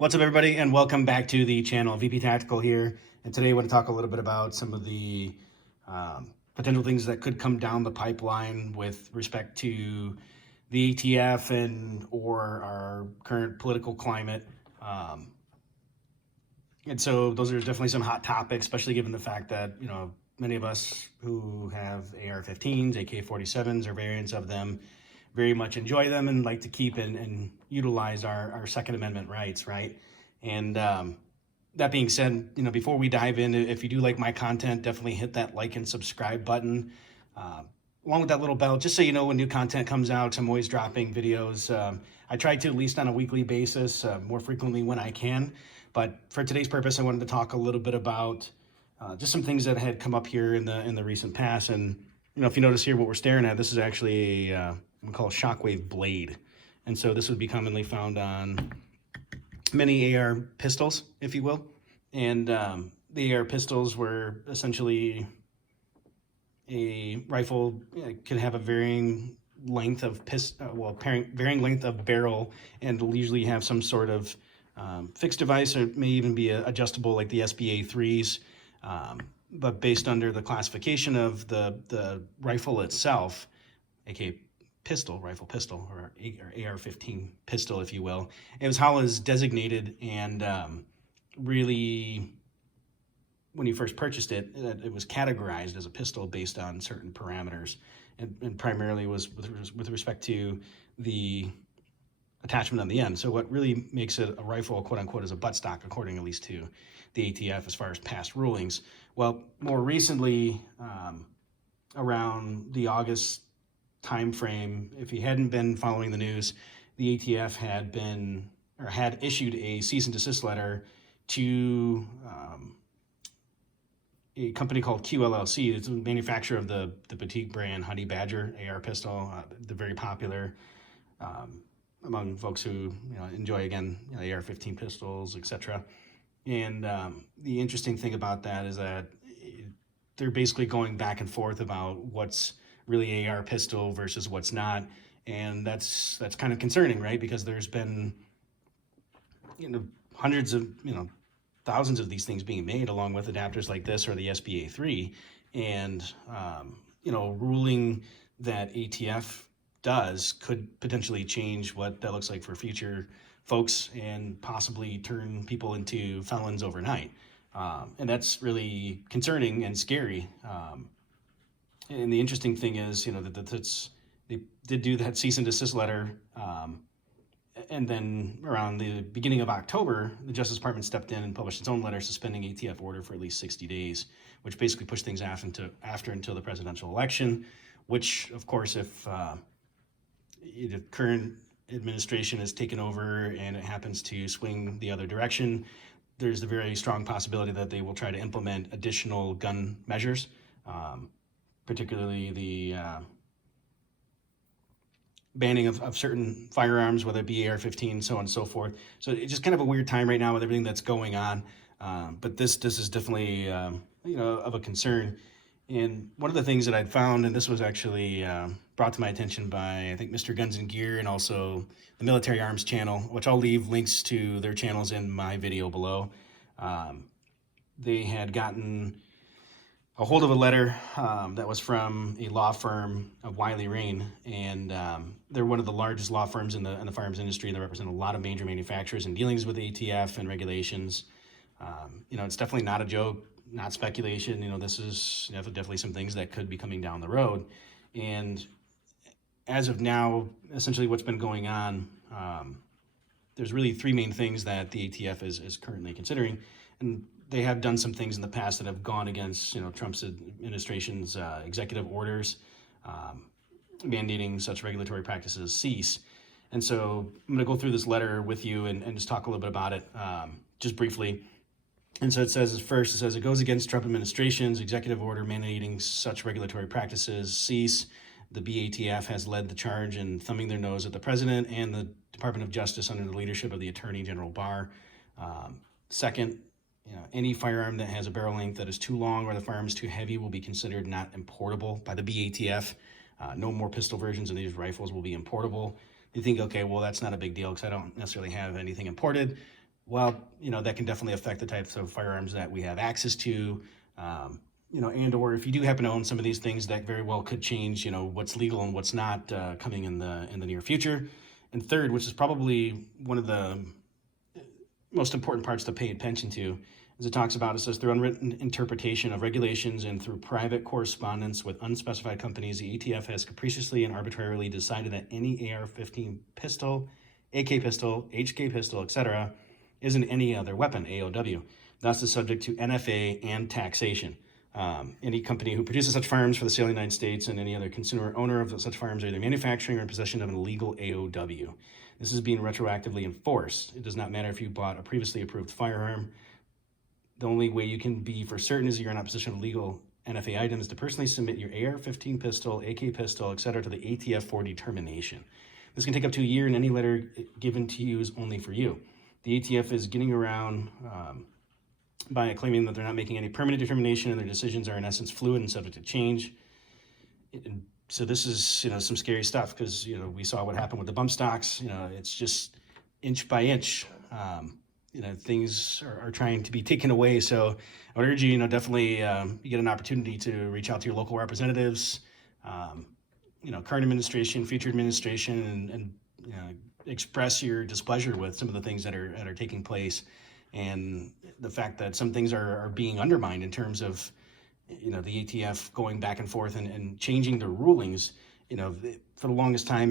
What's up, everybody, and welcome back to the channel. VP Tactical here, and today I want to talk a little bit about some of the potential things that could come down the pipeline with respect to the ATF and or our current political climate. And so those are definitely some hot topics, especially given the fact that, many of us who have AR-15s, AK-47s, or variants of them very much enjoy them and like to keep and utilize our Second Amendment rights, right? And that being said, before we dive in, if you do like my content, definitely hit that like and subscribe button. Along with that little bell, just so you know when new content comes out, 'cause I'm always dropping videos. I try to, at least on a weekly basis, more frequently when I can. But for today's purpose, I wanted to talk a little bit about just some things that had come up here in the recent past. And if you notice here, what we're staring at, this is actually a we call a shockwave blade, and so this would be commonly found on many AR pistols, if you will. And the AR pistols were essentially a rifle. Could have a varying length of varying length of barrel, and will usually have some sort of fixed device, or it may even be adjustable like the SBA-3s. But based under the classification of the rifle itself, aka rifle pistol, or AR-15 pistol, if you will, it was how it was designated. And really, when you first purchased it, it was categorized as a pistol based on certain parameters, and primarily was with respect to the attachment on the end. So what really makes it a rifle, quote unquote, is a buttstock, according at least to the ATF as far as past rulings. Well, more recently, around the August timeframe, if you hadn't been following the news, the ATF had issued a cease and desist letter to a company called QLLC. It's a manufacturer of the boutique brand Honey Badger AR pistol. They're very popular among folks who enjoy, again, AR-15 pistols, etc. And the interesting thing about that is that they're basically going back and forth about what's really AR pistol versus what's not, and that's kind of concerning, right? Because there's been hundreds of thousands of these things being made, along with adapters like this or the SBA-3, and ruling that ATF does could potentially change what that looks like for future folks, and possibly turn people into felons overnight. And that's really concerning and scary. And the interesting thing is, they did do that cease and desist letter, and then around the beginning of October, the Justice Department stepped in and published its own letter suspending ATF order for at least 60 days, which basically pushed things after until the presidential election. Which, of course, if the current administration has taken over and it happens to swing the other direction, there's a very strong possibility that they will try to implement additional gun measures, particularly the banning of certain firearms, whether it be AR-15, so on and so forth. So it's just kind of a weird time right now with everything that's going on. But this is definitely of a concern. And one of the things that I'd found, and this was actually brought to my attention by, I think, Mr. Guns and Gear, and also the Military Arms channel, which I'll leave links to their channels in my video below. They had gotten a hold of a letter that was from a law firm of Wiley Rain, and they're one of the largest law firms in the firearms industry. They represent a lot of major manufacturers in dealings with ATF and regulations. It's definitely not a joke, not speculation. This is definitely some things that could be coming down the road. And as of now, essentially what's been going on, there's really three main things that the ATF is currently considering. And they have done some things in the past that have gone against Trump's administration's executive orders mandating such regulatory practices cease. And so I'm going to go through this letter with you and just talk a little bit about it just briefly. And so it says, it goes against Trump administration's executive order mandating such regulatory practices cease. The BATF has led the charge in thumbing their nose at the president and the Department of Justice under the leadership of the Attorney General Barr. Second, any firearm that has a barrel length that is too long or the firearm is too heavy will be considered not importable by the BATF. No more pistol versions of these rifles will be importable. You think, okay, well, that's not a big deal because I don't necessarily have anything imported. well, that can definitely affect the types of firearms that we have access to. And or if you do happen to own some of these things, that very well could change, what's legal and what's not coming in the near future. And third, which is probably one of the most important parts to pay attention to, as it talks about, it says through unwritten interpretation of regulations and through private correspondence with unspecified companies, the ATF has capriciously and arbitrarily decided that any AR-15 pistol, AK pistol, HK pistol, etc., isn't any other weapon, AOW. Thus is subject to NFA and taxation. Any company who produces such firearms for the sale in the United States and any other consumer owner of such firearms are either manufacturing or in possession of an illegal AOW. This is being retroactively enforced. It does not matter if you bought a previously approved firearm. The only way you can be for certain is you're in opposition of legal NFA items to personally submit your AR-15 pistol, AK pistol, etc. to the ATF for determination. This can take up to a year, and any letter given to you is only for you. The ATF is getting around by claiming that they're not making any permanent determination and their decisions are in essence fluid and subject to change. So this is, some scary stuff because, we saw what happened with the bump stocks. It's just inch by inch. Things are trying to be taken away. So I would urge you, definitely you get an opportunity to reach out to your local representatives, current administration, future administration, and express your displeasure with some of the things that are taking place, and the fact that some things are being undermined in terms of, the ATF going back and forth and changing their rulings. For the longest time,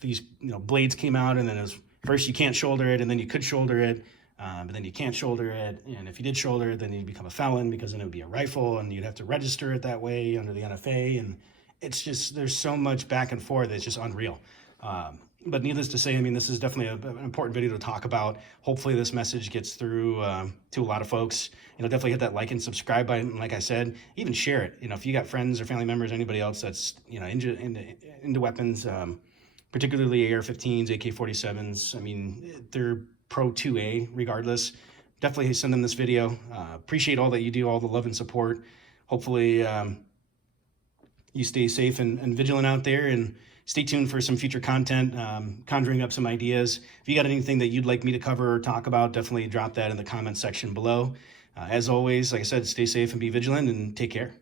these blades came out, and then it was first you can't shoulder it, and then you could shoulder it, but then you can't shoulder it, and if you did shoulder it, then you'd become a felon because then it would be a rifle, and you'd have to register it that way under the NFA, and it's just, there's so much back and forth, it's just unreal. But needless to say, this is definitely an important video to talk about. Hopefully this message gets through to a lot of folks. Definitely hit that like and subscribe button. Like I said, even share it. If you got friends or family members, anybody else that's into weapons, particularly AR-15s, AK-47s. They're pro 2A regardless. Definitely send them this video. Appreciate all that you do, all the love and support. Hopefully you stay safe and vigilant out there, and stay tuned for some future content, conjuring up some ideas. If you got anything that you'd like me to cover or talk about, definitely drop that in the comments section below. As always, like I said, stay safe and be vigilant, and take care.